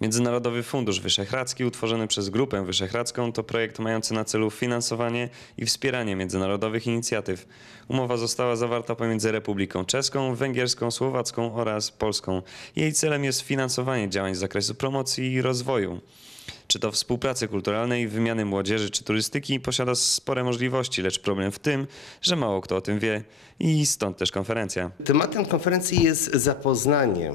Międzynarodowy Fundusz Wyszehradzki utworzony przez Grupę Wyszehradzką to projekt mający na celu finansowanie i wspieranie międzynarodowych inicjatyw. Umowa została zawarta pomiędzy Republiką Czeską, Węgierską, Słowacką oraz Polską. Jej celem jest finansowanie działań z zakresu promocji i rozwoju. Czy to współpracy kulturalnej, wymiany młodzieży czy turystyki posiada spore możliwości, lecz problem w tym, że mało kto o tym wie i stąd też konferencja. Tematem konferencji jest zapoznanie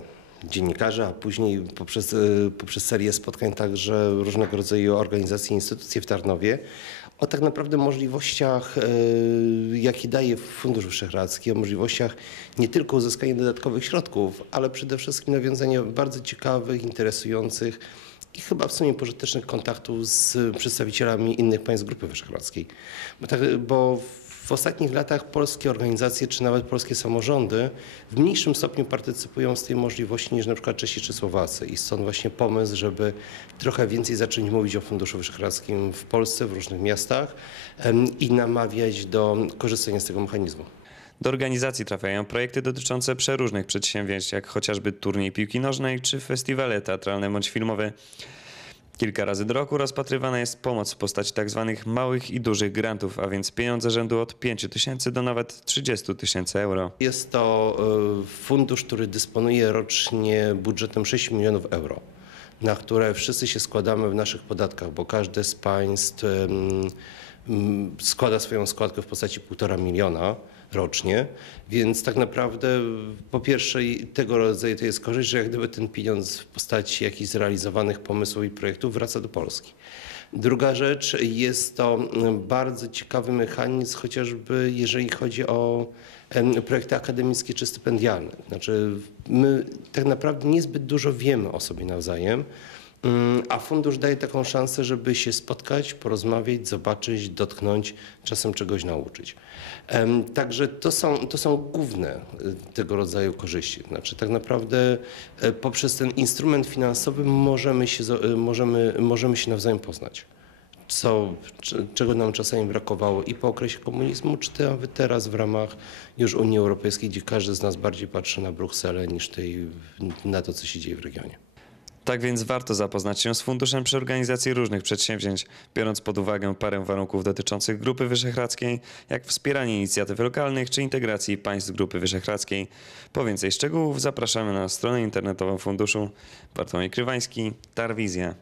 dziennikarzy, a później poprzez, e, poprzez serię spotkań także różnego rodzaju organizacji i instytucji w Tarnowie o tak naprawdę możliwościach, e, jakie daje Fundusz Wyszehradzki, o możliwościach nie tylko uzyskania dodatkowych środków, ale przede wszystkim nawiązania bardzo ciekawych, interesujących i chyba w sumie pożytecznych kontaktów z przedstawicielami innych państw Grupy Wyszehradzkiej. Bo, tak, bo w ostatnich latach polskie organizacje, czy nawet polskie samorządy w mniejszym stopniu partycypują z tej możliwości niż na przykład Czesi czy Słowacy. I stąd właśnie pomysł, żeby trochę więcej zacząć mówić o Funduszu Wyszehradzkim w Polsce, w różnych miastach i namawiać do korzystania z tego mechanizmu. Do organizacji trafiają projekty dotyczące przeróżnych przedsięwzięć, jak chociażby turniej piłki nożnej czy festiwale teatralne bądź filmowe. Kilka razy do roku rozpatrywana jest pomoc w postaci tzw. małych i dużych grantów, a więc pieniądze rzędu od 5 tysięcy do nawet 30 tysięcy euro. Jest to y, fundusz, który dysponuje rocznie budżetem 6 milionów euro, na które wszyscy się składamy w naszych podatkach, bo każde z państw składa swoją składkę w postaci 1,5 miliona rocznie, więc tak naprawdę po pierwsze tego rodzaju to jest korzyść, że jak gdyby ten pieniądz w postaci jakichś zrealizowanych pomysłów i projektów wraca do Polski. Druga rzecz, jest to bardzo ciekawy mechanizm, chociażby jeżeli chodzi o projekty akademickie czy stypendialne. Znaczy my tak naprawdę niezbyt dużo wiemy o sobie nawzajem, Mm, A fundusz daje taką szansę, żeby się spotkać, porozmawiać, zobaczyć, dotknąć, czasem czegoś nauczyć. Także to są, to są główne y, tego rodzaju korzyści. Znaczy tak naprawdę e, poprzez ten instrument finansowy możemy się, y, możemy, możemy się nawzajem poznać. Co, czego nam czasami brakowało i po okresie komunizmu, czy nawet teraz w ramach już Unii Europejskiej, gdzie każdy z nas bardziej patrzy na Brukselę niż tej, na to, co się dzieje w regionie. Tak więc warto zapoznać się z funduszem przy organizacji różnych przedsięwzięć, biorąc pod uwagę parę warunków dotyczących Grupy Wyszehradzkiej, jak wspieranie inicjatyw lokalnych czy integracji państw Grupy Wyszehradzkiej. Po więcej szczegółów zapraszamy na stronę internetową funduszu. Bartłomiej Krywański, Tarwizja.